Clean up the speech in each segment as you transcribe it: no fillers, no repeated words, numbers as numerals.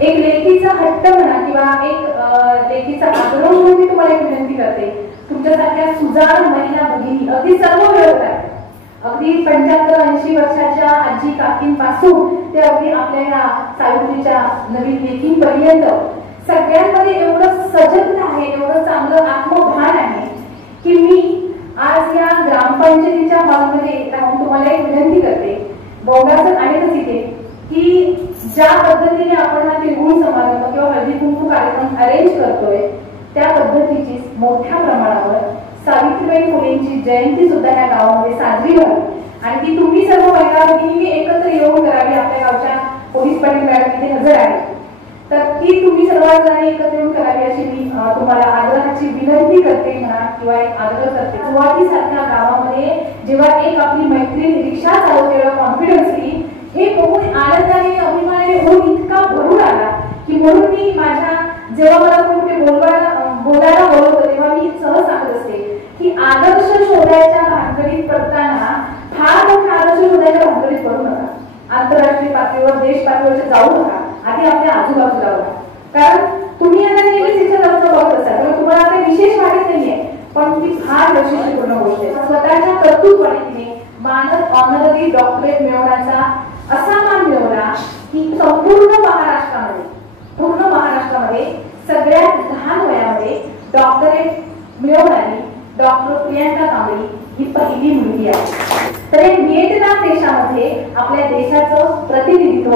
एक लेखीचा हट्ट म्हणा किंवा एक लेखीचा आग्रह म्हणून मी तुम्हाला एक विनंती करते, तुमच्यासारख्या सुजाण महिला भगिनी अगदी सर्व वयोगट आहेत, अगदी 75-80 वर्षाच्या आजी काकींपासून ते अगदी आपल्या या सावित्रीच्या नवीन लेखींपर्यंत सगळ्यांमध्ये एवढं सजगता आहे, एवढं चांगलं आत्मभान आहे की मी आज या ग्रामपंचायतीच्या हॉलमध्ये राहून तुम्हाला एक विनंती करते, बोगाचं आहेच इथे की ज्या पद्धतीने आपण हा तिळगुळ समारंभ किंवा हळदी कुंकू कार्यक्रम अरेंज करतोय त्या पद्धतीची मोठ्या प्रमाणावर सावित्रीबाई फुलेंची जयंती सुद्धा या गावामध्ये साजरी व्हावी आणि ती तुम्ही सर्व महिला भगिनी एकत्र येऊन करावी. आपल्या गावच्या पोलीस पाटील मॅडम इथे हजर आहे, तर ती तुम्ही सर्वजण एकत्र येऊन करावी अशी मी तुम्हाला आग्रहाची विनंती करते म्हणा किंवा एक आग्रह करते. सुरुवातीसारख्या गावामध्ये जेव्हा एक आपली मैत्रीण रिक्षा चालवते कॉन्फिडन्सली हे बघून आनंदाने अभिमानाने होऊन इतका भरून आला की म्हणून मी माझ्या जेव्हा मला कोणी बोलायला बोलवतं तेव्हा मी सहज सांगत असते की आदर्श शोधायच्या भानगडीत पडताना फार मोठा आदर्श शोधायच्या भानगडीत पडू नका. आंतरराष्ट्रीय पातळीवर देश पातळीवर जाऊ नका, आधी आपल्या आजूबाजूला बघा. कारण तुम्ही आता नेहमीच इच्छा जास्त बघत असाल त्यामुळे तुम्हाला आता विशेष माहित नाहीये, पण ती फार वैशिष्ट्यपूर्ण गोष्ट आहे. स्वतःच्या कर्तृत्वाने तिने मानद ऑनररी डॉक्टरेट मिळवण्याचा असा मान मिळवला की संपूर्ण महाराष्ट्रामध्ये सगळ्यात लहान वयामध्ये डॉक्टरेट मिळवणारी डॉक्टर प्रियांका कांबळी ही पहिली मुलगी आहे. तर व्हिएतनाम देशामध्ये आपल्या देशाचं प्रतिनिधित्व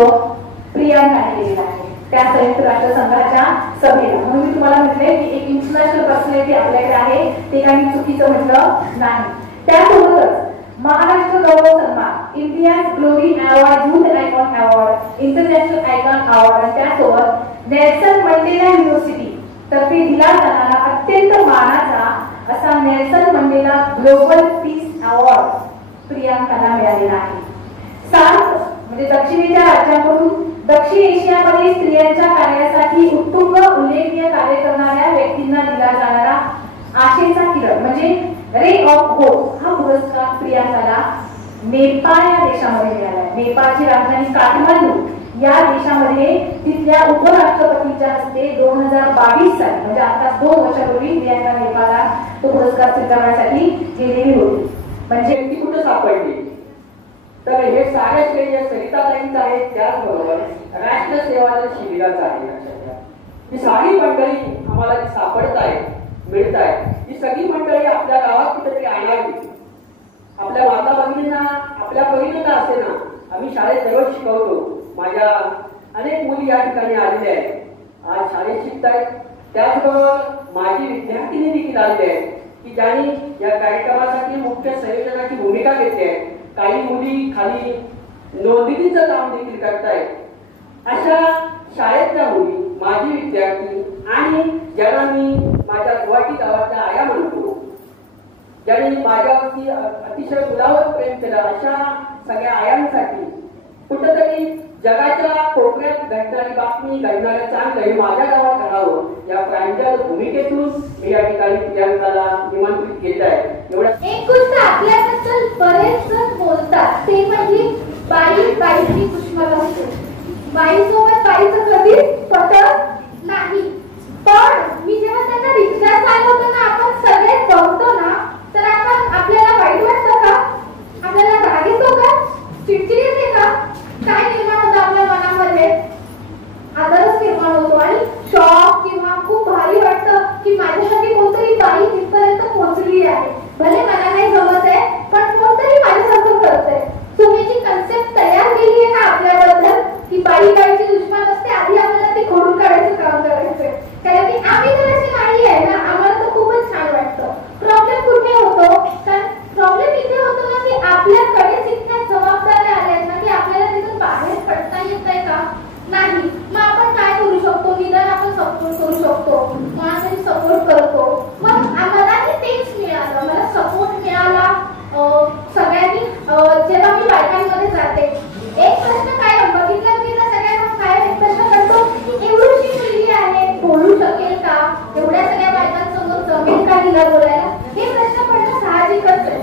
प्रियांकाने केलेलं आहे त्या संयुक्त राष्ट्र संघाच्या सभेला. म्हणून मी तुम्हाला म्हटले की एक इंटरनॅशनल पर्सनॅलिटी आपल्याकडे आहे, ते काही चुकीचं म्हटलं नाही. त्यासोबतच महाराष्ट्र गौरव सन्मान, India glory award, youth icon award, international icon award आणि त्यासोबत नेल्सन मंडेला युनिव्हर्सिटी तर्फे दिला जाणारा अत्यंत मानाचा असा नेल्सन मंडेला ग्लोबल पीस अवॉर्ड प्रियांकाला मिळालेला आहे. 7 म्हणजे दक्षिणेच्या राज्यांकडून दक्षिण एशियामध्ये स्त्रियांच्या कार्यासाठी उत्तुंग उल्लेखनीय कार्य करणाऱ्या व्यक्तींना दिला जाणारा आशेचा किरण म्हणजे रे ऑफ होप हा पुरस्कार प्रियांकाला नेपाळ या देशामध्ये मिळाला. नेपाळची राजधानी काठमांडू या देशामध्ये तिथल्या उपराष्ट्रपतीच्या हस्ते 2022 साली म्हणजे आता 2 वर्षापूर्वी प्रियांका नेपाळला तो पुरस्कार स्वीकारण्यासाठी गेलेली होती. म्हणजे ती कुठे सापडली तर हे सारे श्रेय सरिताताईंचं आहे, त्याचबरोबर राष्ट्र सेवा शिबिराचं आहे. लक्षात घ्या, ही सारी मंडळी आम्हाला जी सापडत आहे मिळत आहे, ही सगळी मंडळी आपल्या गावात कुठेतरी आणावी. आपल्या माता भगिनींना आपल्या बहिणींना असे ना आम्ही शाळेत दररोज शिकवतो. माझ्या अनेक मुली या ठिकाणी आलेल्या आहेत, आज शाळेत शिकतायत. त्याचबरोबर माझी विद्यार्थिनी देखील आलेले आहेत की ज्यांनी या कार्यक्रमासाठी मुख्य संयोजनाची भूमिका घेतली आहे. काही मुली खाली नोंदणीचं काम देखील करतायत. अशा शाळेतल्या मुली माझी विद्यार्थी आणि ज्यांना मी माझ्या गुवाहाटी गावाच्या आया म्हणतो, ज्यांनी माझ्यावरती अतिशय मुलावर प्रेम केलं, अशा सगळ्या आयांसाठी कुठेतरी जगाच्या कोपऱ्यात घडणारी बातमी, घडणाऱ्या चांगलं हे माझ्या गावात घडावं या प्रांजळ भूमिकेतून मी या ठिकाणी प्रियांकाला निमंत्रित केलं आहे. एवढ्या एक गोष्ट आपल्याबद्दल बरेच जण बोलतात ते म्हणजे बाईची कुष्माला असते. बाईसोबत बाईचं कधीच पटत नाही. पण मी जेव्हा त्यांना रिक्षा चालवताना आपण सगळे बघतो ना तर आपल्याला वाईट वाटतं का? आपल्याला राग येतो का? चिडचिड येते का? काय निर्माण होतं आपल्या मनामध्ये? आदरच निर्माण होतो आणि शॉक किंवा खूप भारी वाटतं की माझ्यासाठी कोणतरी बाई तिथपर्यंत पोहोचली आहे. भले मला नाही जमत आहे पण कोणतरी माझ्यासारखं करतंय. तुम्ही जी कन्सेप्ट तयार केली आहे ना आपल्याबद्दल की बाईची दुश्मन असते, आधी आपल्याला ती खोडून काढायचं काम करायचंय. कारण की आम्ही तर असे नाही आहे ना, आम्हाला तर खूपच छान वाटतं. प्रॉब्लेम कुठे होतो? कारण प्रॉब्लेम इथे होतो ना की आपल्याकडे इतक्या जबाबदाऱ्या आल्या ना की आपल्याला तिथून बाहेर पडता येत आहे का? नाही. मग आपण काय करू शकतो? निदान आपण सपोर्ट करू शकतो. मग सपोर्ट करतो. मग मलाही तेच मिळालं, मला सपोर्ट मिळाला. सगळ्यांनी जेव्हा मी बायकांमध्ये जाते एक प्रश्न काय बघितला की सगळ्यांना काय एक प्रश्न पडतो की एवढीशी मुलगी आहे, बोलू शकेल का? एवढ्या सगळ्या बायकांसमोर जमेल का तिला बोलायला? हे प्रश्न पडणं साहजिकच आहे.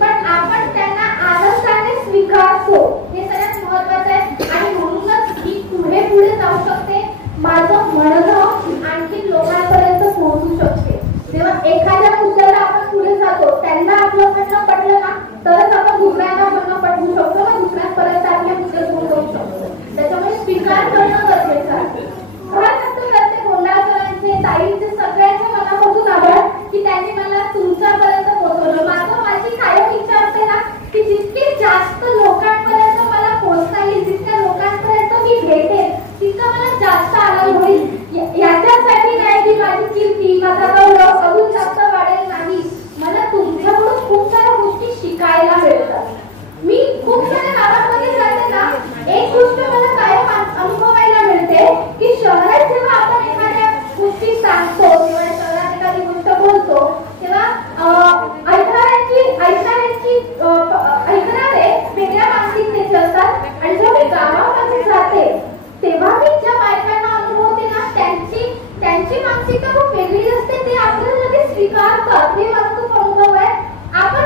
पण आपण त्यांना आनंदाने स्वीकारतो हे सगळ्यात महत्वाचं आहे. आणि म्हणूनच मी पुढे जाऊ शकते. माझं म्हणणं आणखी लोकांपर्यंत पोहोचू शकते. जेव्हा एखाद्या मुद्द्याला आपण पुढे जातो त्यांना आपलं म्हणणं पटलं ना तरच आपण दुसऱ्यांना म्हणणं पटवू शकतो ना दुसऱ्यांपर्यंत आपले मुद्दे पोहोचवू शकतो. त्याच्यामुळे स्वीकार करणं गरजेचं आहे. प्रत्येक गोंडाळकरांचे, ताईंचे सगळ्यांच्या मनापासून आभार की त्यांनी मला तुमच्यापर्यंत पोहोचवलं. माझी कायम इच्छा असते ना की जितके जास्त लोकांपर्यंत मला पोहोचता येईल, जितक्या लोकांपर्यंत मी भेटेल तितका मला जास्त आनंद होईल. याच्यासाठी नाही की माझी कीर्ती, माझा गौरव अजून जास्त वाढेल, नाही. मला तुमच्याकडून खूप साऱ्या गोष्टी शिकायला मिळतात. मी खूप साऱ्या गावांमध्ये जाते ना, एक गोष्ट मला कायम अनुभवायला मिळते की शहरात जेव्हा आपण एखाद्या गोष्टी सांगतो किंवा शहरात एखादी गोष्ट बोलतो तेव्हा ऐकणारे वेगळ्या मानसिकतेचे असतात. आणि जेव्हा मी गावामध्ये जाते तेव्हा मी ज्या बायकांना अनुभवते ना त्यांची मानसिकता खूप वेगळी असते. ते आपल्याला लगेच स्वीकारतात. हे माझा खूप अनुभव आहे. आपण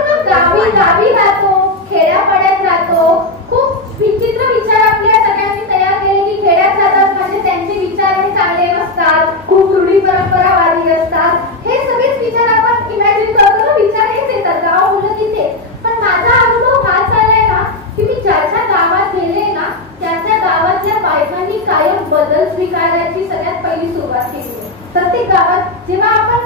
गावी राहतो, खेड्यापाड्यात राहतो, खूप विचित्र विचार आपल्या सगळ्यांनी तयार केले की खेड्यात जातात म्हणजे त्यांचे विचार हे चांगले नसतात, खूप रूढी परंपरावादी असतात. हे सगळेच विचार आपण इमॅजिन करतो ना, विचार हेच येतात गाव मुलं तिथे. पण माझा अनुभव हा चाललाय ना की मी ज्या गावात गेले ना त्या गावातल्या बायकांनी कायम बदल स्वीकारण्याची सगळ्यात पहिली सुरुवात केली. प्रत्येक गावात जेव्हा आपण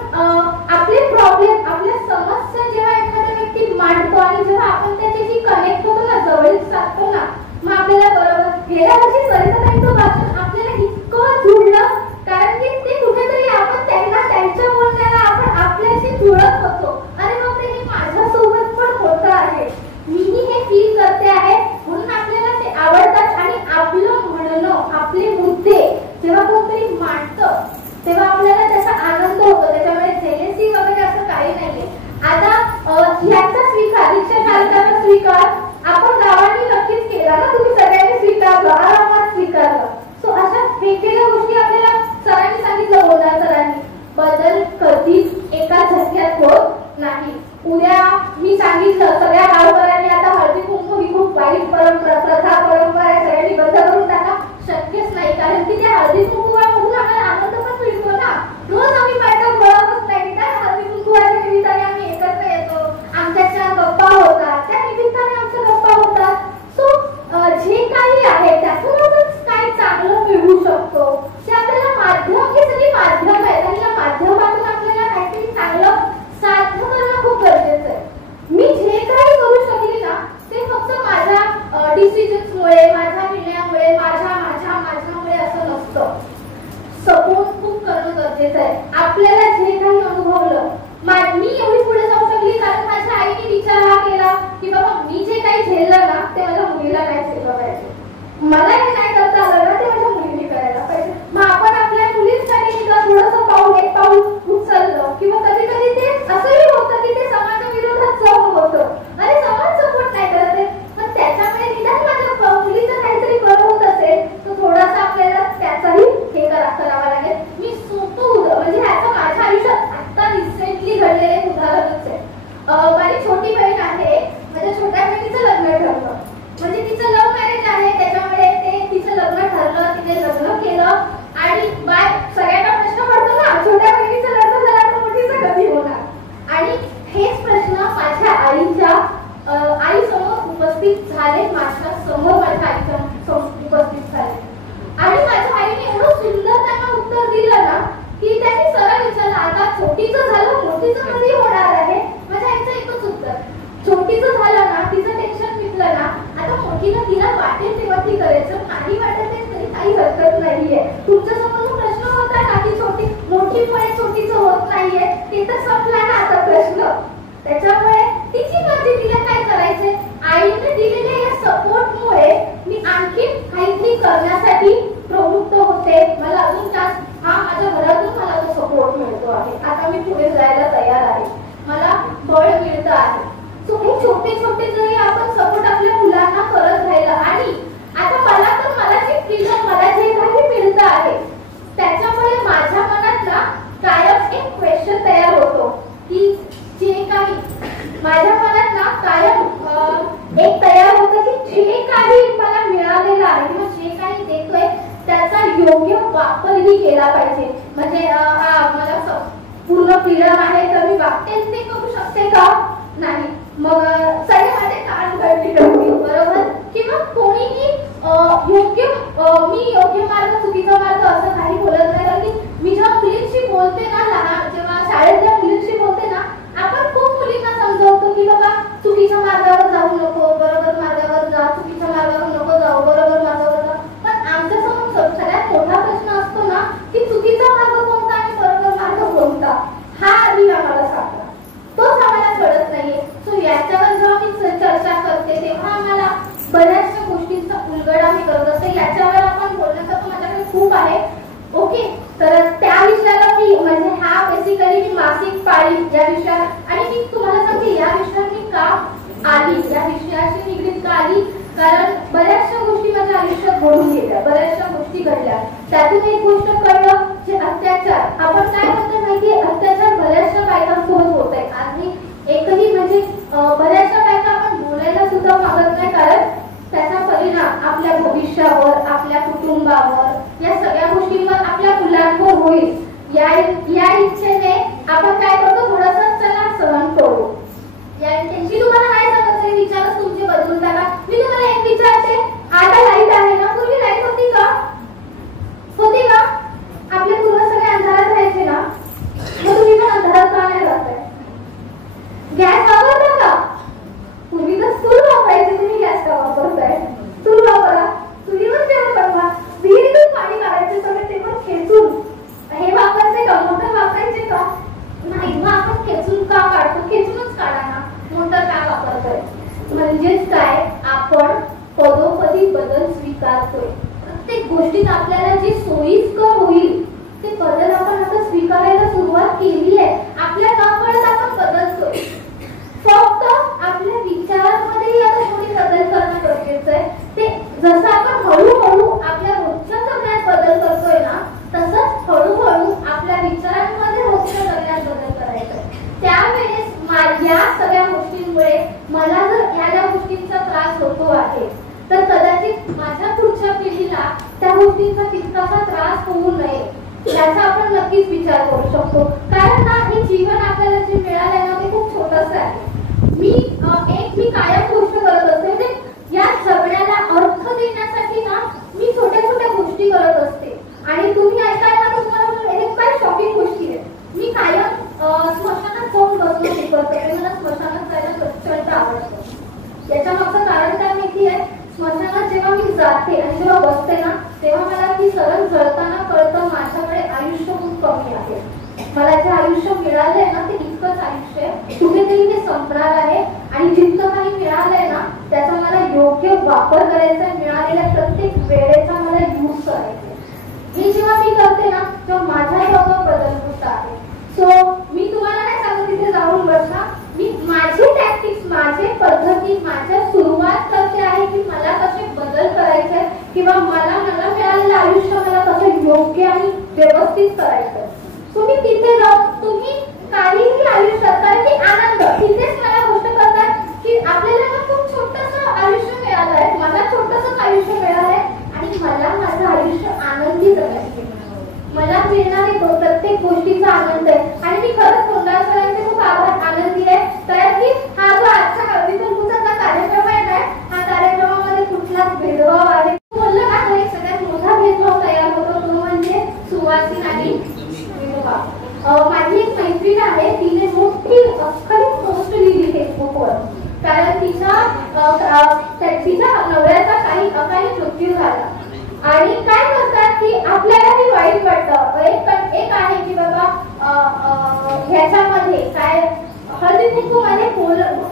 आपले प्रॉब्लेम, आपल्या समस्या जेव्हा एखादा व्यक्ती मांडतो आणि जेव्हा आपण त्याच्याशी कनेक्ट होतो ना, जवळीक साधतो ना, मग आपल्याला बरोबर गेल्या वर्षी सरिताताईंचं भाषण आपल्याला इतकं जुळलं कारण की ते कुठेतरी आपण त्यांना त्यांच्या बोलण्याला आपण आपल्याशी जुळत होतो. अरे मग ते माझ्यासोबत पण होत आहे, मीही हे फील करते आहे. म्हणून आपल्याला ते आवडतात. आणि आपलं म्हणणं, आपले मुद्दे जेव्हा कोणतरी मांडतं तेव्हा आपल्याला त्याचा आनंद होतो. त्याच्यामुळे जेलेसी वगैरे असं काही नाहीये. आता ह्याचा स्वीकार, रिक्षा चालकाचा स्वीकार आपण गावांनी नक्कीच केला ना, तुम्ही सगळ्यांनी स्वीकारलं, आरामात स्वीकारलं. सो अशा वेगवेगळ्या गोष्टी आपल्याला सरांनी सांगितलं, बोलणार सरांनी, बदल कधीच एका झटक्यात होत नाही. उद्या मी सांगितलं सगळ्या गावकऱ्यांनी आता हळदी कुंकू ही खूप वाईट प्रथा परंपरा आहे, सगळ्यांनी बंद करून टाका, शक्यच नाही. कारण की त्या हळदी कुंकुवामधून आपल्याला आनंद पण मिळतो ना. रोज आम्ही बायका गोळा होत नाही का, हळदी कुंकुवाच्या निमित्ताने आम्ही एकत्र येतो, आमच्या गप्पा होतात, त्या निमित्ताने आमच्या गप्पा होतात. सो जे काही आहे त्यातूनच काय चांगलं मिळू शकतो ते आपल्याला माध्यम, हे सगळी माध्यम आहेत आणि या माध्यमातून आपल्याला काहीतरी चांगलं साध्य करणं खूप गरजेचं आहे. मी जे काही करू शकले ना ते फक्त माझ्या डिसिजन्समुळे, माझ्या निर्णयामुळे, माझ्यामुळे असं नसतं. सपोर्ट खूप करणं गरजेचं आहे. आपल्याला जे काही अनुभवलं, मी एवढी पुढे जाऊ शकली कारण माझ्या आईने विचार हा केला की बाबा मी जे काही झेललं ना ते माझ्या मुलीला नाही झेललं पाहिजे. मला हे नाही करता आलं ना ते माझ्या मुलीने करायला पाहिजे. मग आपण आपल्या मुलींसाठी थोडंसं एक पाऊल उचललं किंवा कधी कधी ते असंही होतं की ते समाजाविरोधात जाऊन होतं. अरे समाज सपोर्ट नाही करत आहे, पण त्याच्यामुळे निदान माझ्या मुलीचं काहीतरी बरं होत असेल छोटीचं कधी होणार आहे? माझ्या आईचं एकच उत्तर, छोटीचं झालं ना, तिचं टेन्शन मिटलं ना, आता मोठीला तिला वाटेल तेव्हा ती करायचं, नाही वाटत तरी काही हरकत नाहीये. तुमच्या समोर प्रश्न होता ना की छोटी मोठीमुळे छोटीचं होत नाहीये, ते तर संपला ना आता प्रश्न. त्याच्यामुळे तिची मर्जी, तिला काय करायचंय. आईने दिलेल्या या सपोर्टमुळे मी आणखी काहीतरी करण्यासाठी प्रवृत्त होते. मला अजून जास्त माझ्या घरातून मला तो सपोर्ट मिळतो आहे. आता मी पुढे जायला तयार आहे, मला बळ मिळतं आहे. सो हे छोटे छोटे जरी आपण सपोर्ट आपल्या मुलांना करत राहिलं, आणि आता मला जे फ्रीडम, मला जे काही मिळतं आहे त्याच्यामुळे माझ्या मनात ना कायम एक क्वेश्चन तयार होतो की जे काही माझ्या मनात ना कायम एक तयार होतं की जे काही मला मिळालेलं आहे किंवा जे काही देतोय त्याचा योग्य वापरही केला पाहिजे. म्हणजे मला पूर्ण फ्रीडम आहे तर मी वाटतेच ते करू शकते का? नाही. मग सगळ्यामध्ये कान गळती करते, बरोबर? किंवा कोणीही मी योग्य मार्ग चुकीचा मार्ग असं काही बोलत नाही. कारण की मी जेव्हा मुलींशी बोलते ना, जेव्हा शाळेतल्या मुलींशी बोलते ना, आपण खूप मुलींना समजावतो की बाबा चुकीच्या मार्गावर जाऊ नको, बरोबर मार्गावर जा, चुकीच्या मार्गावर नको जाऊ, बरोबर मार्गावर जा. पण आमच्या समोर सगळ्यात मोठा प्रश्न असतो ना की चुकीचा मार्ग कोणता आणि बरोबर मार्ग कोणता, हा आधी आम्हाला सांगा. तोच आम्हाला कळत नाहीये. सो याच्यावर जेव्हा मी चर्चा करते तेव्हा आम्हाला बऱ्याचशा गोष्टींचा उलगडा मी करत असते. याच्यावर आपण बोलण्यासारखं माझ्याकडे खूप आहे. ओके, तर त्या विषयाला मी म्हणजे हा बेसिकली मी मासिक पाळी या विषयावर, आणि मी तुम्हाला सांगते या विषयावर मी का आली, या विषयाशी निगडीत का आली, कारण बऱ्याचशा गोष्टी माझ्या आयुष्यात घडून गेल्या, बऱ्याचशा गोष्टी घडल्या. त्यातून एक गोष्ट कळलं जे अत्याचार, आपण काय म्हणतो माहितीये, अत्याचार बऱ्याचशा बायकांसोबत होत आहे. आणि एकही म्हणजे बऱ्याचशा बायका आपण बोलायला सुद्धा मागत नाही, कारण त्याचा परिणाम आपल्या भविष्यावर, आपल्या कुटुंबावर, या सगळ्या गोष्टींवर, आपल्या मुलांवर होईल. या इच्छेने आपण काय करतो, थोडंसं चला सहन करू. या त्यांची तुम्हाला काय सांगायचं, विचारच तुमचे बदलून टाका. मी तुम्हाला एक विचारते, आता लाईट आहे ना, पूर्वी लाईट होती का? होती का? आपले पूर्ण सगळे अंधारात राहायचे ना, मग तुम्ही पण अंधारात का नाही राहताय? गॅस वापरता का? पूर्वी तर चूल वापरायची, तुम्ही गॅस का वापरताय? चूल वापरा, चुलीवर जेवण बनवा, विहिरीतून पाणी काढायचे सगळे ते पण खेचून. हे वापरायचे का? मोटर वापरायचे का? नाही. मग आपण खेचून का काढतो? खेचूनच काढा ना, मोटर का वापरतोय? म्हणजेच काय, आपण पदोपदी बदल स्वीकारतोय. प्रत्येक गोष्टीत आपल्याला जे सोयीस्कर होईल ते बदल आपण आता स्वीकारायला सुरुवात केली आहे. आपल्या नकळत आपण बदलतोय. फक्त आपल्या विचारांमध्ये आता थोडी बदल करणं गरजेचं आहे. ते जसं आपण हळूहळू आपल्या रोजच्या जगण्यात बदल करतोय ना, तसंच हळूहळू आपल्या विचारांमध्ये रोजच्या जगण्यात बदल करायचा आहे. त्यावेळेस या सगळ्या गोष्टींमुळे मला जर या गोष्टींचा त्रास होतो आहे तर कदाचित माझ्या पुढच्या पिढीला त्या गोष्टींचा तितकासा त्रास होऊ नये याचा आपण नक्कीच विचार करू शकतो. कारण ना हे जीवन आपल्याला जे मिळालंय ना ते खूप छोटंसं आहे. मी कायम गोष्ट करत असते, म्हणजे या जगण्याला अर्थ देण्यासाठी ना मी छोट्या छोट्या गोष्टी करत असते. आणि तुम्ही ऐकायला तर तुम्हाला हे काय शॉकिंग गोष्टी आहेत. मी कायम स्मशानात जाऊन बसणं शिकवते. मला स्मशानात जायला प्रचंड आवडतं. याच्या मागचं कारण काय माहिती आहे, स्मशानात जेव्हा मी जाते आणि जेव्हा बसते ना तेव्हा मला ती सरळ जळताना कळतं माझ्याकडे आयुष्य खूप कमी आहे. मला जे आयुष्य मिळालंय ना ते इतकंच आयुष्य आहे, कुठेतरी ते संपणार आहे. आणि जितकं काही मिळालंय ना त्याचा मला योग्य वापर करायचा आहे. मिळालेल्या प्रत्येक वेळेचा मला यूज करायचा आहे. हे जेव्हा मी करते ना तेव्हा माझ्या डोक्यात बदल होत आहे. सो मी तुम्हाला नाही सांगत तिथे जाऊन बसा. मी माझी टॅक्टिक्स, माझे पद्धती, माझ्या सुरुवात करते आहे की मला कसे बदल करायचे किंवा मला मिळालेलं आयुष्य मला कसं योग्य आणि व्यवस्थित करायचं. तुम्ही तिथे जाऊन तुम्ही काहीही आयुष्यात, कारण की आनंद तिथेच मला गोष्ट करतात की आपल्याला ना खूप छोटंसं आयुष्य मिळालं आहे. मला छोटंसं आयुष्य मिळालंय आणि मला माझं आयुष्य आनंदी जगायचे. मला मिळणारे प्रत्येक गोष्टीचा आनंद आहे. आणि मी खरंच कोंडाळ सरांचे खूप आनंदी आहे, कारण की हा जो आजचा हळदी कुंकूचा कार्यक्रम आहे ना, हा कार्यक्रमामध्ये कुठलाच भेदभाव आहे बोललं ना, तो एक सगळ्यात मोठा भेदभाव तयार होतो, तो म्हणजे सुवासिक आणि विधवा. माझी एक मैत्रीण आहे, तिने कुटुंबाने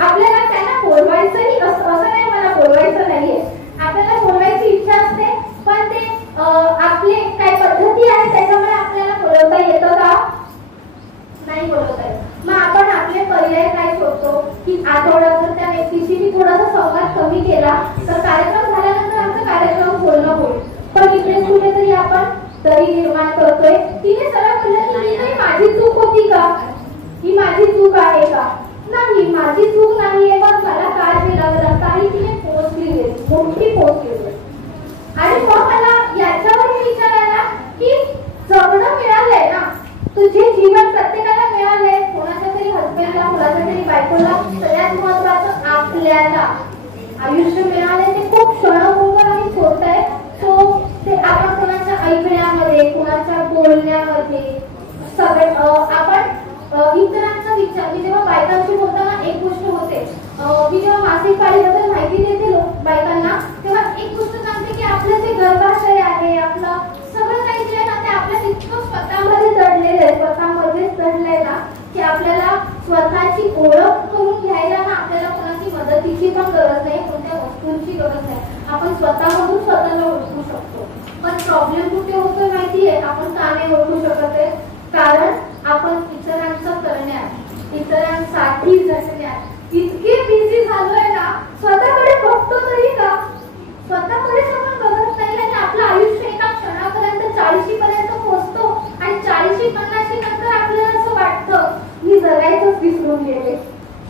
आपल्याला त्यांना बोलवायचंही असं नाही, मला बोलवायचं नाहीये, आपल्याला बोलवायची इच्छा असते, पण ते आपले काय पद्धती आहे त्याच्यामुळे आपल्याला बोलवता येतं का? नाही बोलवता येत. मग आपण आपले पर्याय काय शोधतो की आठवड्याभर त्या व्यक्तीशी मी थोडासा संवाद कमी केला तर कार्यक्रम झाल्यानंतर आमचा कार्यक्रम पूर्ण होईल. पण इकडे कुठेतरी आपण दरी निर्माण करतोय. तिने सरळ बोललं की ही माझी चूक होती का, ही माझी चूक आहे का? नाही, माझी चूक नाहीये, पण मला काय मिळालं काही तिने पोस्ट लिहिली, मोठी पोस्ट लिहिली. आणि मग मला याच्यावर विचार आला की जगणं मिळालंय ना, तुझे जीवन प्रत्येकाला मिळालंय, कोणाच्या तरी हसबंडला, कोणाच्या तरी बायकोला, सगळ्यात महत्वाचं आपल्याला आयुष्य मिळालंय ते खूप क्षणभंग आणि छोट आहे. सो ते आपण कोणाच्या ऐकण्यामध्ये, कोणाच्या बोलण्यामध्ये सगळे आपण इतरांचा विचार. मी जेव्हा बायकांशी बोलताना एक गोष्ट होते, मी जेव्हा मासिक पाळीबद्दल माहिती देते बायकांना तेव्हा एक गोष्ट सांगते की आपलं जे गर्भाशय आहे, आपलं सगळं काही जे आहे ना ते आपल्या इतकं स्वतःमध्ये दडलेलं आहे, स्वतःमध्येच दडलंय ना की आपल्याला स्वतःची ओळख करून घ्यायला ना आपल्याला कोणाची मदतीची पण गरज नाही, कोणत्या वस्तूंची गरज नाही. आपण स्वतःमधून स्वतःला ओळखू शकतो. पण प्रॉब्लेम कुठे होतो माहितीये, आपण का नाही ओळखू शकत आहे? कारण आपण इतरांचं करण्यात, इतरांसाठी जगण्यात इतके बिझी झालोय ना, स्वतःकडे बघतो तरी का? स्वतःकडे आपण बघत नाही आणि आपलं आयुष्य एका क्षणापर्यंत 40 पर्यंत पोहोचतो आणि 40-50 नंतर आपल्याला असं वाटतं मी जगायचंच विसरून गेले.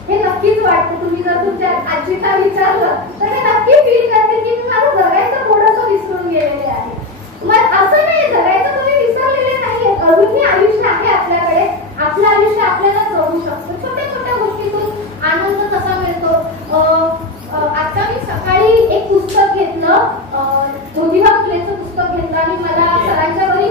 हे नक्कीच वाटतं. तुम्ही जर तुमच्या आजीला विचारलं तर हे नक्की फील करते की मी माझं जगायचं थोडंसं विसरून गेलेले आहे. मग असं नाही, जगायचं तुम्ही विसरलेले नाहीये, अजूनही आयुष्य आहे आपल्याकडे. आपलं आयुष्य आपल्याला जगू शकतो. छोट्या छोट्या गोष्टीतून आनंद कसा मिळतो. आता मी सकाळी एक पुस्तक घेतलं, ज्योतिबा फुलेचं पुस्तक घेतलं आणि मला सरांच्या घरी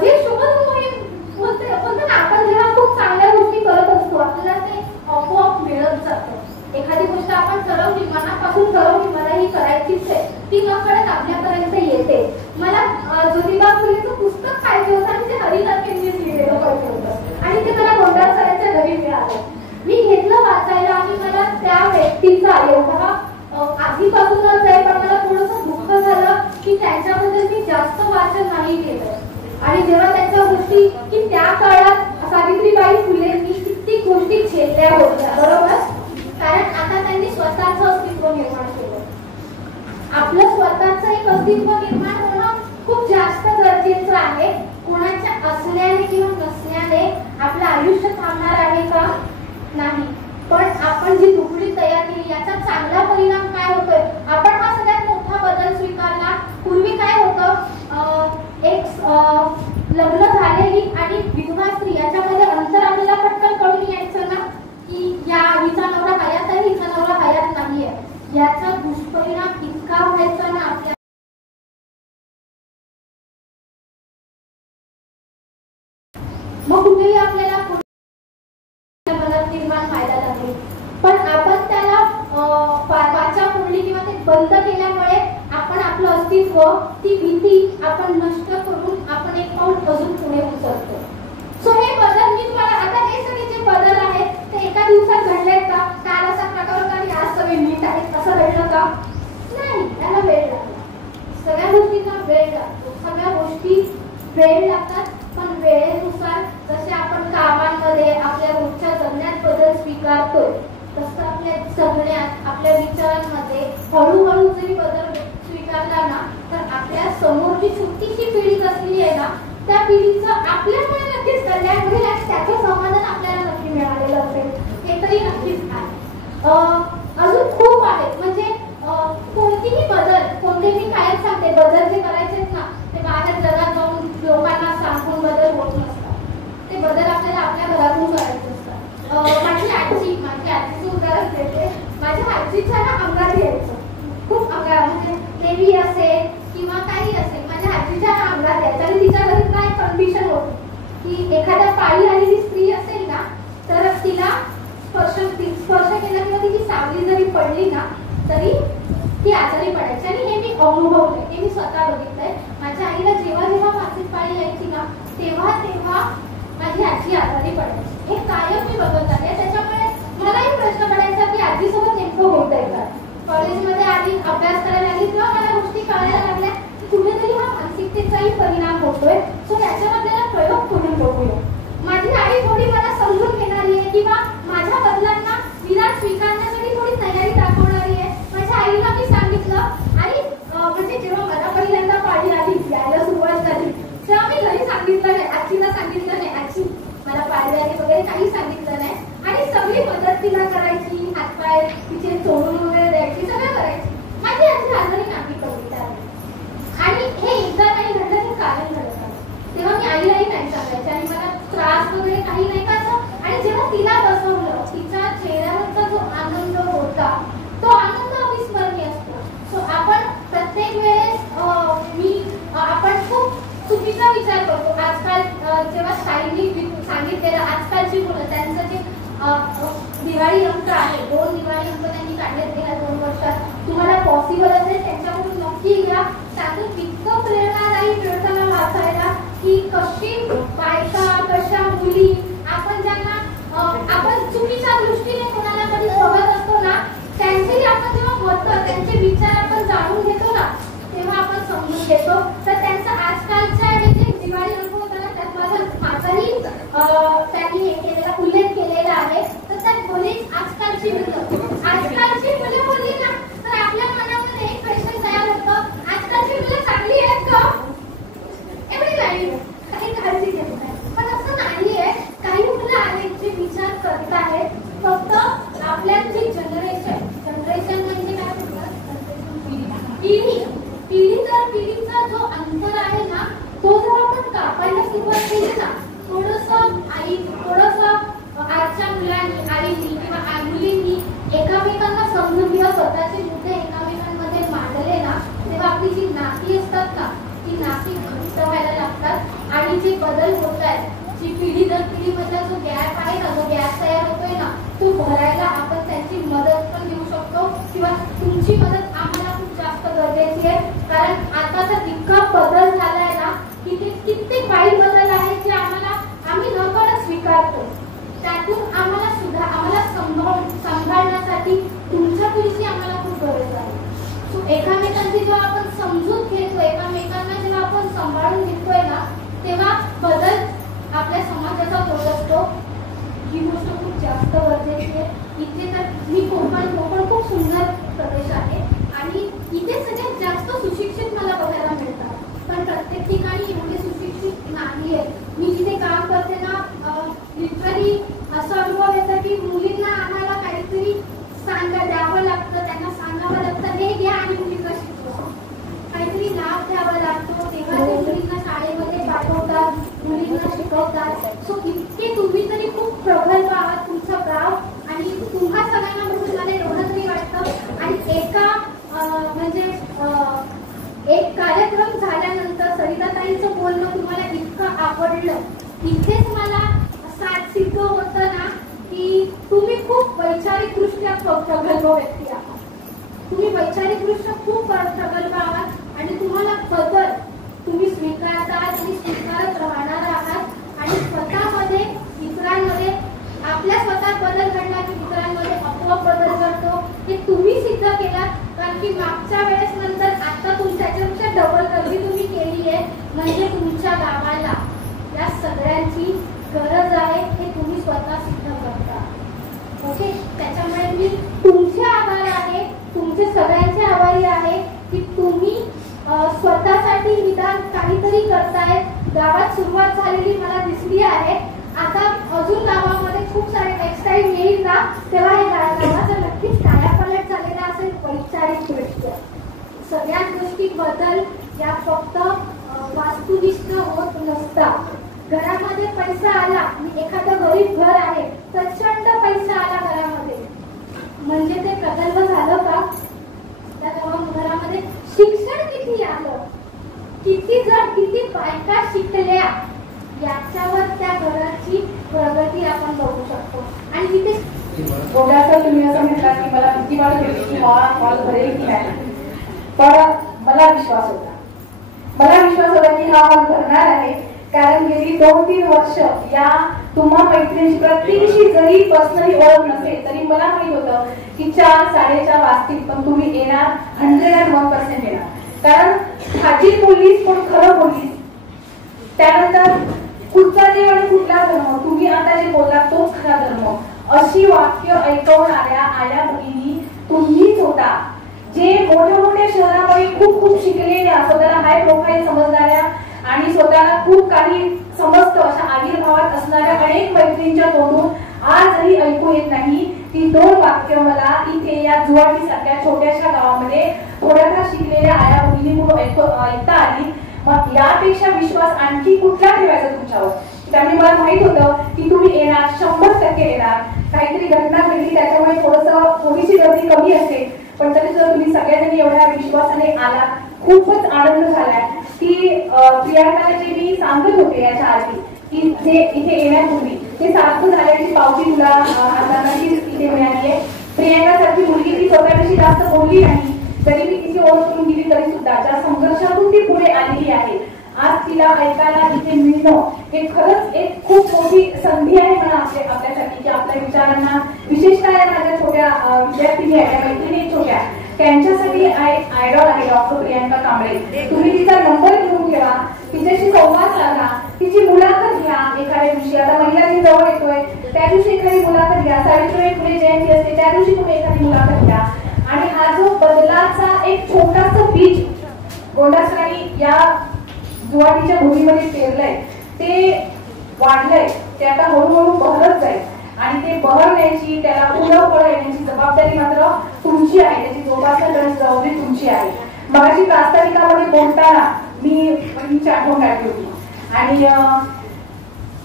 जे शोधत मोहीम बोलतो ना, आपण जेव्हा खूप चांगल्या गोष्टी करत असतो आपल्याला ते आपोआप मिळत जातं. एखादी गोष्ट आपण ठरवली, मनापासून ठरवली मला ही करायचीच आहे, ती नकळत आपल्यापर्यंत येते. मला ज्योतिबा फुलेचं पुस्तक पाहिजे होतं आणि ते हरितकेंनी लिहिलेलं पाहिजे होतं आणि ते मला गोंडाळ सरांच्या घरी मिळालं. मी घेतलं वाचायला आणि मला त्या व्यक्तीचा एवढा आधीपासूनच आहे, पण मला थोडंसं दुःख झालं की त्यांच्याबद्दल मी जास्त वाचन नाही केलं. आणि जेव्हा त्यांच्या गोष्टी की त्या काळात सावित्रीबाई फुलेंनी कित्येक गोष्टी झेलल्या होत्या, बरोबर? कारण आता त्यांनी स्वतःचं अस्तित्व निर्माण केलं. आपलं स्वतःचं एक अस्तित्व निर्माण होणं खूप जास्त गरजेचं आहे. कोणाच्या असल्याने किंवा नसल्याने आपलं आयुष्य थांबणार आहे का? नाही. पण आपण जी तुकडी तयार केली याचा चांगला परिणाम काय होतोय? आपण हा सगळ्यात मोठा बदल स्वीकारला. पूर्वी काय होतं, एक लग्न झालेली आणि विधवा स्त्री याच्यामध्ये अंतर आपल्याला पटकन कळून यायचं ना की या हिचा नवरा हयात आहे, हिचा नवरा हयात नाहीये. याचा दुष्परिणाम इतका व्हायचा ना आपल्या. मग कुठेही आपल्याला मनात निर्माण व्हायला लागले. पण आपण त्याला वाचा फोडली किंवा ते बंद केल्यामुळे आपण आपलं अस्तित्व, ती भीती आपण नष्ट करून आपण एक पाऊल अजून पुढे उचलतो. सो हे बदल मी तुम्हाला आता हे सगळे जे बदल आहेत ते एका दिवसात घडलेत का? काल असा प्रकार होता आणि आज सगळे नीट आहेत असं घडलं का? नाही, त्याला वेळ लागला. सगळ्या गोष्टींना वेळ लागतो. सगळ्या गोष्टी वेळ लागतात. पण वेळेनुसार जसे आपण कामांमध्ये आपल्या रोजच्या जगण्यात बदल स्वीकारतोय तसं आपल्या जगण्यात, आपल्या विचारांमध्ये हळूहळू जरी बदल स्वीकारला ना तर आपल्या समोर जी छोटीशी पिढी असली आहे ना त्या पिढीचं आपल्यामुळे नक्कीच कल्याण होईल आणि त्याचं समाधान आपल्याला नक्की मिळालेलं असेल. हे तरी नक्कीच आहे. अजून खूप आहेत. म्हणजे कोणतीही बदल, कोणते मी कायम सांगते बदल जे करायचे ना ते बाहेर जगात जाऊन लोकांना सांगून बदल होत नसतात. ते बदल आपल्याला आपल्या घरातून करायचे असतात. माझी आजीचं उदाहरण देते. माझ्या आजीच्या ना अंगात यायचं खूप, अंगात म्हणजे देवी असेल किंवा काही असेल, माझ्या आजीच्या ना अंगात यायचं. आणि तिच्या घरी काय कंडिशन होती की एखाद्या पाळी आलेली स्त्री असेल ना तर तिला स्पर्श केला किंवा तिची सावली जरी पडली ना तरी ती आजारी पडायची. आणि हे मी अनुभवलंय, हे मी स्वतः बघितलंय. माझ्या आईला जेव्हा जेव्हा मासिक पाळी यायची ना तेव्हा तेव्हा माझी आजी आजारी पडायची. हे कायम मी बघत आले. त्याच्यामुळे मला अभ्यास करायला लागली किंवा मला गोष्टी कळायला लागल्या की कुठेतरी हा मानसिकतेचाही परिणाम होतोय. सो याच्यावर आपल्याला प्रयोग करून बघूया. माझी आई थोडी मला समजून घेणारी आहे किंवा माझ्या बदलांना विराट स्वीकारण्यासाठी थोडी तयारी दाखवणारी आहे. माझ्या आईला मी सांगितलं आणि म्हणजे जेव्हा मला पहिल्यांदा पाळी आली, यायला सुरुवात झाली, तेव्हा मी घरी सांगितलं नाही, आजीला सांगितलं नाही, आजी मला पाळी आली वगैरे काही सांगितलं नाही. आणि सगळी मदत तिला करायची, हातपाय तिचे चोळून वगैरे द्यायची, सगळं करायची. माझी आजी आजारी नाकी कविता आणि हे एकदा नाही घडलं, हे कारण घडलं. तेव्हा मी आईलाही नाही सांगायचे आणि मला त्रास वगैरे काही नाही का असं. आणि जेव्हा तिला बसवलं, तिच्या चेहऱ्यावरचा जो आनंद होता तो आनंद अविस्मरणीय असतो. सो आपण प्रत्येक वेळेस आपण खूप चुकीचा विचार करतो. आजकाल जेव्हा शाळेनी सांगितलेलं, आजकालची मुलं त्यांचं जे दिवाळी अंक आहे, 2 दिवाळी अंक त्यांनी काढलेत गेल्या 2 वर्षात, तुम्हाला पॉसिबल असेल त्यांच्याकडून नक्की घ्या. त्यातून इतकं प्रेरणादायी मिळताना वाचायला की कशी बायका, कशा मुली, आपण ज्यांना आपण चुकीच्या दृष्टीने कोणाला कधी बघत असतो ना, त्यांचेही आपण जेव्हा होतं त्यांचे विचार आपण जाणून घेतो ना, तेव्हा आपण समजून घेतो. तर त्यांचं आजकालच्या हे जे दिवाळी अंक होता ना, त्यात माझाही त्यांनी हे केलेला उल्लेख केलेला आहे. तर त्यात बोली आजकालची मुलं बोलली ना, तर आपल्या मनामध्ये एक क्वेश्चन तयार होतं, आजकालची मुलं चांगली आहेत का? एवढी नाही, काही काळजी घेत नाही. पण असं नाहीये. काही मुलं आहेत जे विचार करत आहेत. फक्त आपल्याची जनरेशन म्हणजे काय म्हणतात, पिढी तर पिढीचा जो अंतर आहे ना, तो जर आपण कापायला सुरुवात केली ना, थोडंसं आजच्या मुलांनी, आईनी किंवा मुलींनी एकामेकांना समजून किंवा स्वतःचे मुद्दे एकामेकांमध्ये मांडले ना, तेव्हा आपली जी नाती असतात ना, ती नाती घट्ट व्हायला लागतात. आणि जे बदल होत आहेत, जी पिढी दर पिढीमधला जो गॅप आहे ना, जो गॅप तयार होतोय ना, तो भरायला आपण त्यांची मदत पण देऊ शकतो किंवा तुमची मदत आम्हाला खूप जास्त गरजेची आहे. कारण आता तर इतका बदल झालाय ना की ते कित्येक वाईट बदल आहेत जे आम्ही नकळत स्वीकारतो. त्यातून आम्हाला सांभाळण्यासाठी तुमच्या पुढची आम्हाला खूप गरज आहे. सो एकामेकांची जेव्हा आपण समजून घेतो, एकामेकांना जेव्हा आपण सांभाळून घेतोय ना, तेव्हा बदल आपल्या समाजाचा होत असतो. ही गोष्ट खूप जास्त गरजेची आहे. इथे तर कोकण खूप सुंदर प्रदेश आहे आणि इथे सगळ्यात जास्त सुशिक्षित मला बघायला मिळतात. पण प्रत्येक ठिकाणी एवढे सुशिक्षित नाहीये. मी जिथे काम करते ना, लिटरली असं अनुभव येतं की मुलींना आम्हाला काहीतरी द्यावं लागतं, त्यांना सांगावं लागतं, हे घ्या आणि मुलींना शिकवा, काहीतरी लाभ द्यावा लागतो, तेव्हा ते मुलींना शाळेमध्ये पाठवतात, मुलींना शिकवतात. सो इतके तुम्ही तरी खूप प्रगल्भ आहात, तुमचं गाव, आणि तुम्हा सगळ्यांना बघून मला एवढं तरी वाटतं. आणि एक कार्यक्रम झाल्यानंतर सरिताताईंचं बोलणं तुम्हाला इतकं आवडलं, इथेच मला सिद्ध होतं ना की तुम्ही खूप वैचारिकदृष्ट्या प्रगल्भ व्यक्ती आहात. तुम्ही वैचारिकदृष्ट्या खूप प्रगल्भ आहात आणि तुम्हाला बदल तुम्ही स्वीकारतात आणि स्वीकारत राहणार आहात. आणि स्वतःमध्ये, इतरांमध्ये, आपल्या स्वतःत बदल घडला की इतरांमध्ये आपोआप बदल घडतो. हे तुम्ही सिद्ध केलात. कारण की मागच्या वेळेस नंतर आता तुमच्यापेक्षा डबल गर्दी तुम्ही केली आहे. म्हणजे तुमच्या गावाला या सगळ्यांची गरज आहे हे तुम्ही स्वतः सिद्ध करता. ओके, त्याच्यामुळे मी तुमचे आभार आहे, तुमचे सगळ्यांचे आभारी आहे की तुम्ही स्वतःसाठी निदान काहीतरी करतायत. गावात सुरुवात झालेली मला दिसली आहे. आता अजून गावामध्ये खूप सारे टेक्सटाईल येईल ना, तेव्हा हे गावाचा नक्कीच कायापालट झालेला असेल वैचारिकदृष्ट्या. सगळ्याच गोष्टी बदल या फक्त वास्तुनिष्ठ होत नसतात. घरामध्ये पैसा आला, एखादं गरीब घर आहे, प्रचंड पैसा आला घरामध्ये, म्हणजे ते प्रगल्भ झालं का? त्या घरामध्ये शिक्षण किती आलं, किती बायका शिकल्या, याच्यावर त्या घराची प्रगती आपण बघू शकतो. आणि तिथे थोडासा तुम्ही असं म्हटला की मला भीती वाटत होती की हॉल भरेल की नाही, पण मला विश्वास होता की हा हॉल भरणार आहे. कारण गेली 2-3 वर्ष या तुम्हा मैत्रिणींची प्रत्येकीशी जरी पर्सनली ओळख नसेल तरी मला माहित होतं की 4 4:30 वाजतील पण तुम्ही येणार 101% येणार. कारण फाजील बोललीस पण खरं बोललीस. त्यानंतर कुठचा देव आणि कुठला धर्म, तुम्ही आता जे बोलला तोच खरा धर्म, अशी वाक्य ऐकवणाऱ्या आया भगिनी तुम्हीच होता. जे मोठ्या मोठ्या शहरामध्ये खूप खूप शिकलेल्या, स्वतःला हाय प्रोफाईल समजणाऱ्या आणि स्वतःला खूप काही समजतं अशा आविर्भावात असणाऱ्या अनेक मैत्रिणींच्या तोंडून आजही ऐकू येत नाही ती 2 वाक्य मला इथे या जुवाटी सारख्या छोट्याशा गावामध्ये थोड्याफार शिकलेल्या आया भगिनींकडून ऐकता आली. मग यापेक्षा विश्वास आणखी कुठला ठेवायचा तुमच्यावर? त्यामुळे मला माहित होतं की तुम्ही येणार, 100% येणार. काहीतरी घटना घडली त्याच्यामुळे थोडीशी गर्दी कमी असेल, पण तरी जर तुम्ही सगळ्यांनी एवढ्या विश्वासाने आला, खूपच आनंद झालाय. की प्रियांकाला जे मी सांगत होते याच्या आधी की जे इथे येण्यापूर्वी ते सारखं झाल्याची पावती तुला आता नक्कीच इथे मिळाली आहे. प्रियांकासारखी मुलगी ती स्वतःशी जास्त बोलली नाही, जरी मी तिची ओळख करून दिली तरी सुद्धा ज्या संघर्षातून ती पुढे आलेली आहे, आज तिला ऐकायला इथे मिळणं हे खरंच एक खूप मोठी संधी आहे म्हणा आपल्यासाठी. की आपल्या विचारांना, विशेषतः माझ्या छोट्या विद्यार्थिनी आहेत, मैत्रिणी छोट्या, त्यांच्यासाठी आयडॉल आहे डॉक्टर प्रियांका कांबळे. तुम्ही तिचा नंबर घेऊन ठेवा, तिच्याशी संवाद साधा, तिची मुलाखत घ्या. एखाद्या दिवशी आता महिला दिन जवळ येतोय, त्या दिवशी एखादी मुलाखत घ्या. सावित्रीबाई फुले जयंती असते, त्या दिवशी तुम्ही एखादी मुलाखत घ्या. आणि हा जो बदलाचा एक छोटासा बीज गोंडासरांनी या जुवाटीच्या भूमीमध्ये पेरलंय, ते वाढलंय, ते आता हळूहळू बहरत जाईल. आणि ते बहरण्याची, त्याला पुढं फळं येण्याची जबाबदारी मात्र तुमची आहे. त्याची जोपासना करण्याची जबाबदारी तुमची आहे. मगाशी प्रास्ताविकामध्ये बोलताना मी बहिणीची आठवण काढली होती आणि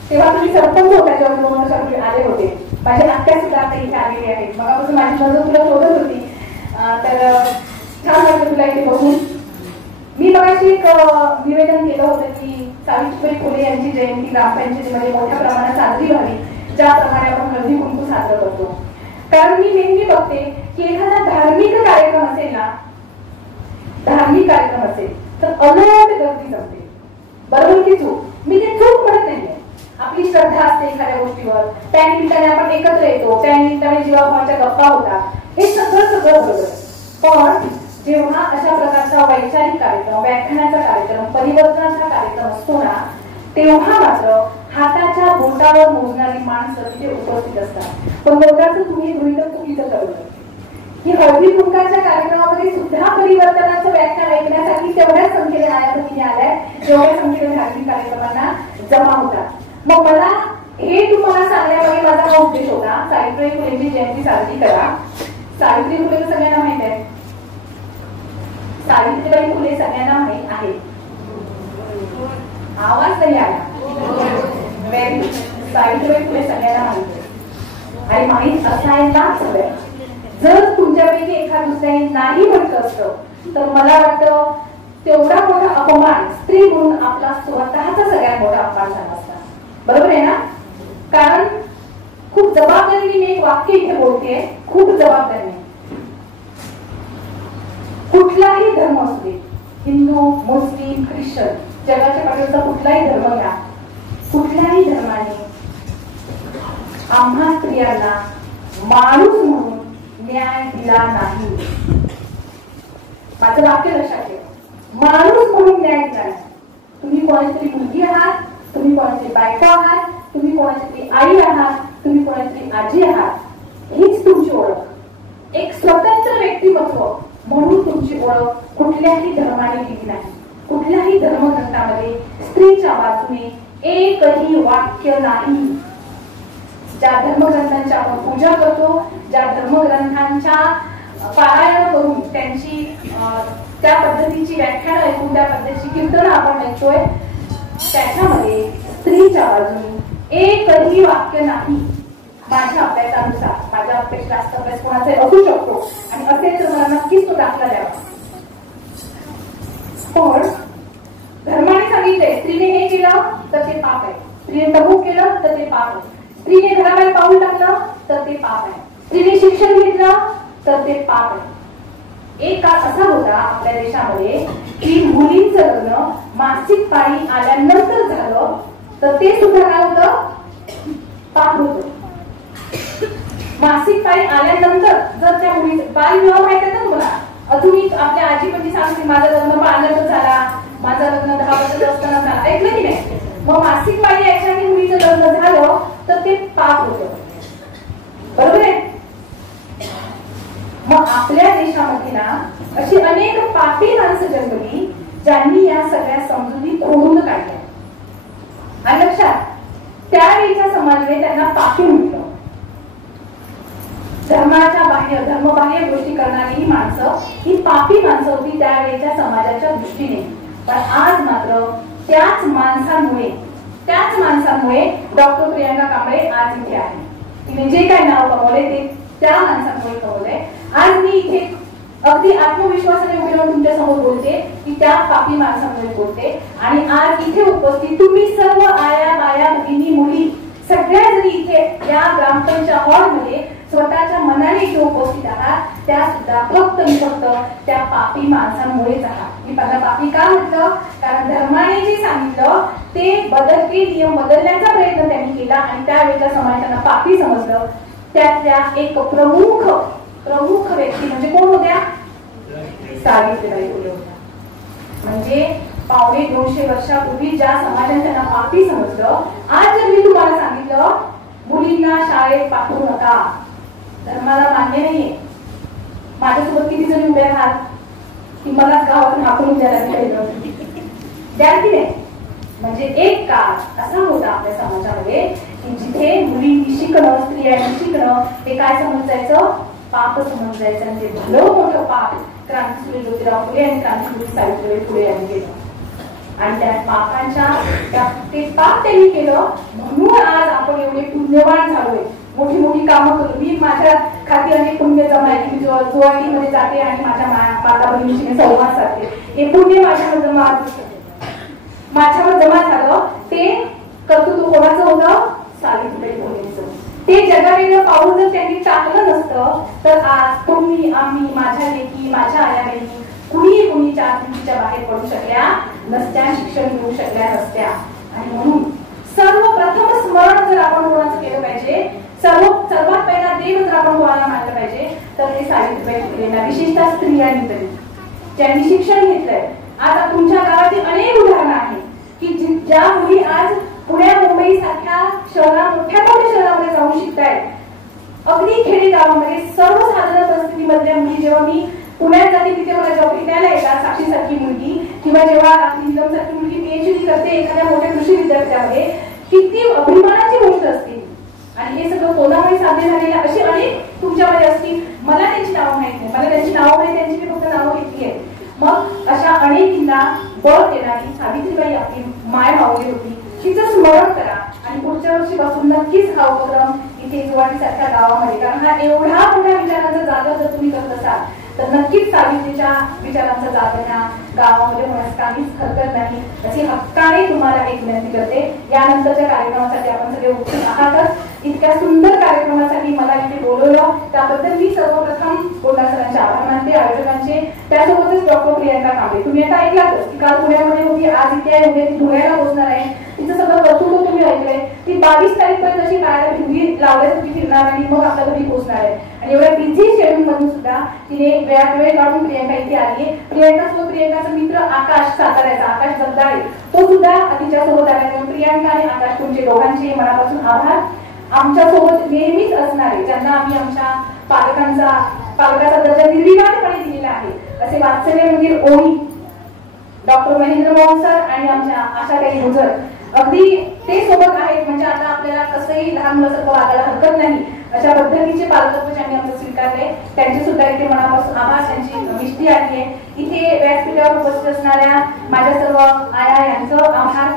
तेव्हा तुम्ही सरपंच होता जेव्हा 2 वर्षापूर्वी आले होते. माझ्या आत्या सुद्धा आता इथे आलेली आहेत. मगापासून माझी नजर तुला शोधत होती, तर छान वाटलं तुला इथे बघून. मी मगाशी एक निवेदन केलं होतं की सावित्रीबाई फुले यांची जयंती ग्रामपंचायतीमध्ये मोठ्या प्रमाणात साजरी व्हावी, ज्याप्रमाणे आपण हळदी कुंकू साजरा करतो. कारण मी नेहमी बघते की एखादा धार्मिक कार्यक्रम असेल ना, धार्मिक कार्यक्रम असेल तर अलोट गर्दी जमते. बरोबर की चूक? मी ते चूक म्हणत नाहीये. आपली श्रद्धा असते एखाद्या गोष्टीवर, त्या निमित्ताने आपण एकत्र येतो, त्या निमित्ताने जीवाभावाच्या गप्पा होतात, हे सगळं बरोबर. पण जेव्हा अशा प्रकारचा वैचारिक कार्यक्रम, व्याख्यानाचा कार्यक्रम, परिवर्तनाचा कार्यक्रम असतो ना, तेव्हा मात्र हाताच्या बोटावर मोजणारी माणसं तिथे उपस्थित असतात. पण बोटाचं तुम्ही गृहीतक चुकीचं ठरवलं की हळदी कुंकाच्या कार्यक्रमामध्ये सुद्धा परिवर्तनाचं व्याख्यान ऐकण्यासाठी तेवढ्याच संख्येने आया भगिनी आल्या जेवढ्या संख्येने धार्मिक कार्यक्रमांना जमा होतात. मग मला हे तुम्हाला सांगण्यामागे माझा हा उद्देश होता. सावित्रीबाई फुलेंची जयंती साजरी करा. सावित्री फुले तर सगळ्यांना माहित आहे. सावित्रीबाई फुले सगळ्यांना माहित आहे. आवाज नाही आला. व्हेरी सावित्रीबाई फुले सगळ्यांना माहित आहे आणि माहित असायलाच हवं. जर तुमच्यापैकी एखाद दुसऱ्याने नाही म्हटलं असतं तर मला वाटतं तेवढा मोठा अपमान स्त्री म्हणून आपला स्वतःचा सगळ्यात मोठा अपमान झाला असता. बरोबर आहे ना? कारण खूप जबाबदारीने मी एक वाक्य इथे बोलतेय, खूप जबाबदारीने. कुठलाही धर्म असू दे, हिंदू, मुस्लिम, ख्रिश्चन, जगाच्या पाठीवरचा कुठलाही धर्म घ्या, कुठल्याही धर्माने आम्हा स्त्रियांना माणूस म्हणून न्याय दिला नाही. माझं वाक्य लक्षात ठेवा. माणूस म्हणून न्याय दिला नाही. तुम्ही कोणाची तरी मुलगी आहात, तुम्ही कोणाची बायको आहात, तुम्ही कोणाची तरी आई आहात, तुम्ही कोणाची तरी आजी आहात, हीच तुमची ओळख. एक स्वतंत्र व्यक्तिमत्व म्हणून तुमची ओळख कुठल्याही धर्माने दिली नाही. कुठल्याही धर्मग्रंथामध्ये स्त्रीच्या बाजूने एकही वाक्य नाही. ज्या धर्मग्रंथांची आपण पूजा करतो, ज्या धर्मग्रंथांच्या पारायण करून त्यांची त्या पद्धतीची व्याख्यानं ऐकून त्या पद्धतीची कीर्तनं आपण ऐकतोय, त्याच्यामध्ये स्त्रीच्या बाजूने एकही वाक्य नाही. माझ्या अभ्यासानुसार, माझ्या अपेक्षा जास्त अभ्यास कोणाचे असू शकतो आणि असेल तर मला नक्कीच तो दाखला द्यावा. पण धर्माने सांगितलंय स्त्रीने हे केलं तर ते पाप आहे, स्त्रीने तमुक केलं तर ते पाप आहे, स्त्रीने घराबाहेर पाऊल टाकलं तर ते पाप आहे, स्त्रीने शिक्षण घेतलं तर ते पाप आहे. एक काळ असा होता आपल्या देशामध्ये की मुलींचं लग्न मासिक पाळी आल्यानंतर झालं तर ते सुद्धा काय होतं? पाप होतं. मासिक पाळी आल्यानंतर जर त्या मुलीचं बालविवाह माहित आहे ना तुम्हाला? अजूनही आपल्या आजी पण सांगते माझं लग्न 5 झाला, माझं लग्न 10 वर्षाचं असताना झालं, ऐकलं की नाही? मग मासिक पाळी याच्याने मुलीचं लग्न झालं तर ते पाप होतं, बरोबर आहे? मग आपल्या देशामध्ये ना अशी अनेक पापी माणसं जन्मली ज्यांनी या सगळ्या समजुती खोडून काढल्या. आणि लक्षात, त्यावेळीच्या समाजाने त्यांना पापी म्हटलं. धर्मबाह्य गोष्टी करणारी ही माणसं ही पापी माणसं होती त्यावेळेच्या समाजाच्या दृष्टीने. पण आज मात्र त्याच माणसांमुळे डॉक्टर प्रियंका कांबळे आज इथे आहे. तिने जे काही नाव कमवले ते त्या माणसांमुळे कमवलंय. आज मी इथे अगदी आत्मविश्वासाने उभी राहून तुमच्या समोर बोलते की त्या पापी माणसांमुळे बोलते. आणि आज इथे उपस्थित तुम्ही सर्व आया बाया भगिनी मुली सगळ्या जरी इथे या ग्रामपंचायत हॉलमध्ये स्वतःच्या मनाने इथे उपस्थित आहात त्या सुद्धा फक्त त्या पापी माणसांमुळेच आहात. मी त्यांना पापी का म्हटलं? कारण धर्माने जे सांगितलं ते बदलते नियम बदलण्याचा प्रयत्न त्यांनी केला आणि त्यावेळेच्या समाजाला पापी समजलं. त्यातल्या एक प्रमुख व्यक्ती म्हणजे कोण होत्या? सावित्रीबाई फुले होत्या. म्हणजे 250 वर्षापूर्वी ज्या समाजाने त्यांना पापी समजलं, आज जर मी तुम्हाला सांगितलं मुलींना शाळेत पाठवू नका, धर्माला मान्य नाहीये, माझ्यासोबत किती जणी उभ्या आहात की मला गावातून हाकून द्यायला द्या की नाही? म्हणजे एक काळ असा होता आपल्या समाजामध्ये की जिथे मुलींनी शिकणं, स्त्रियांनी शिकणं हे काय समजायचं? पाप समजायचं. आणि ते भलं मोठं पाप क्रांतीसूर्य ज्योतिराव फुले आणि क्रांतीसूर्य सावित्रीबाई फुले यांनी केलं. आणि त्या पापांच्या ते पाप त्यांनी केलं म्हणून आज आपण एवढे पुण्यवान झालोय, मोठी कामं करू. मी माझ्या खाती अनेक पुण्य जमा आहे की मी गुवाहाटीमध्ये जाते आणि माझ्या माता बहिणीशी संवाद साधते. हे पुण्य माझ्यावर जमा झालं. ते कर्तृत्व कोणाचं होतं? सावित्रीबाई फुलेंचं. ते जगावेगळं पाऊल जर त्यांनी टाकलं नसतं तर आज तुम्ही, आम्ही, माझ्या लेकी, माझ्या आया बहिणी कुणी चार भिंतीच्या बाहेर पडू शकल्या नसत्या, शिक्षण घेऊ शकल्या नसत्या. आणि म्हणून सर्वप्रथम स्मरण जर आपण कोणाचं केलं पाहिजे, सर्वात पहिला देव जर आपण कोणाला मानलं पाहिजे तर ते सावित्रीबाई फुलेंना, विशेषतः स्त्रियांनी तरी ज्यांनी शिक्षण घेतलंय. आता तुमच्या गावातील अनेक उदाहरणं आहेत की ज्या मुली आज पुण्या मुंबई सारख्या मोठ्या शहरामध्ये जाऊन शिकतायत. अगदी खेडेगावामध्ये सर्वसाधारण परिस्थितीमधल्या मुली, जेव्हा मी पुण्यात जाते तिथे मला जेव्हा भेटायला येतात साक्षीसारखी मुलगी किंवा जेव्हा सारखी मुलगी PhD करते एखाद्या मोठ्या कृषी विद्यापीठामध्ये, किती अभिमानाची गोष्ट असते. आणि हे सगळं कोणामुळे साध्य झालेलं अशी अनेक तुमच्यामध्ये असतील. मला त्यांची नावं माहित नाही, त्यांची मी फक्त नावं घेतली आहेत. मग अशा अनेकींना बळ देणारी सावित्रीबाई आपली माय माऊली होती. तिचं स्मरण करा आणि पुढच्या वर्षीपासून नक्कीच हा उपक्रम इथे गुवाहाटी सारख्या गावामध्ये, कारण हा एवढा मोठ्या विचारांचा जागर जर तुम्ही करत असाल तर नक्कीच सावित्रीच्या विचारांचा जागर ह्या गावामध्ये होण्यास काहीच हरकत नाही अशी हक्काने तुम्हाला एक विनंती करते. यानंतरच्या कार्यक्रमासाठी आपण सगळे उत्सुक आहातच. इतक्या सुंदर कार्यक्रमासाठी मला इथे बोलवलं त्याबद्दल मी सर्वप्रथम बोलणार सरांचे आभार मानते, आयोजकांचे. त्यासोबतच डॉक्टर प्रियंका कांबळे, तुम्ही आता ऐकलाच की काल पुण्यामध्ये होती, आज इथे आहे, उद्या ती धुळ्याला पोहोचणार आहे. तिचं सगळं कर्तृत्व तुम्ही ऐकलंय. ती 22 तारीखपर्यंत अशी पायाला भिंगी लावल्यासाठी फिरणार आणि मग आपल्या घरी पोहोचणार आहे. आणि एवढ्या बिझी शेड्यूल मधून सुद्धा तिने वेळ काढून प्रियंका इथे आली आहे. प्रियंकाचा मित्र आकाश साताऱ्याचा, आकाश जगदाळे, तो सुद्धा तिच्यासोबत आला. प्रियंका आणि आकाश तुमचे दोघांचे मनापासून आभार. आमच्यासोबत नेहमीच असणारे, ज्यांना आम्ही आमच्या पालकाचा दर्जा निर्विवादपणे दिलेला आहे, असे वात्सल्य म्हणजे ओळी डॉक्टर महेंद्र मोहन सर आणि आमच्या आशाताई गुजर, अगदी ते सोबत आहेत. म्हणजे आता आपल्याला कसंही लहान मुलासारखं वागायला हरकत नाही अशा पद्धतीचे पालकत्व ज्यांनी आमचं स्वीकारले त्यांचे सुद्धा इथे मनापासून आभार. त्यांची मिष्टी आली आहे. इथे व्यासपीठावर उपस्थित असणाऱ्या माझ्या सर्व आया यांचं आभार.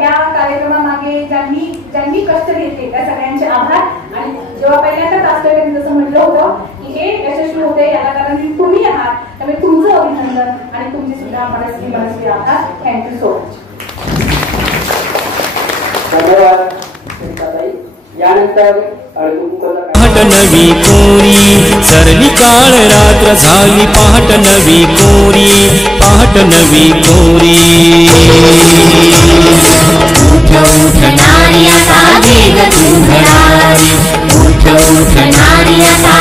या कार्यक्रमामागे ज्यांनी कष्ट घेतले त्या सगळ्यांचे आभार. आणि जेव्हा पहिल्यांदा तासगावकरांनी जसं म्हटलं होतं की हे यशस्वी होते याला कारण तुम्ही आहात, त्यामुळे तुमचं अभिनंदन आणि तुमचे सुद्धा मनस्वी आभार. Thank you so much. धन्यवाद. यानंतर पहाट नवी कोरी सरली काळ रात्र झाली, पहाट नवी कोरी, पहाट नवी कोरी. उठ उठ नारी आता वेग तू भरारी, उठ उठ नारी आता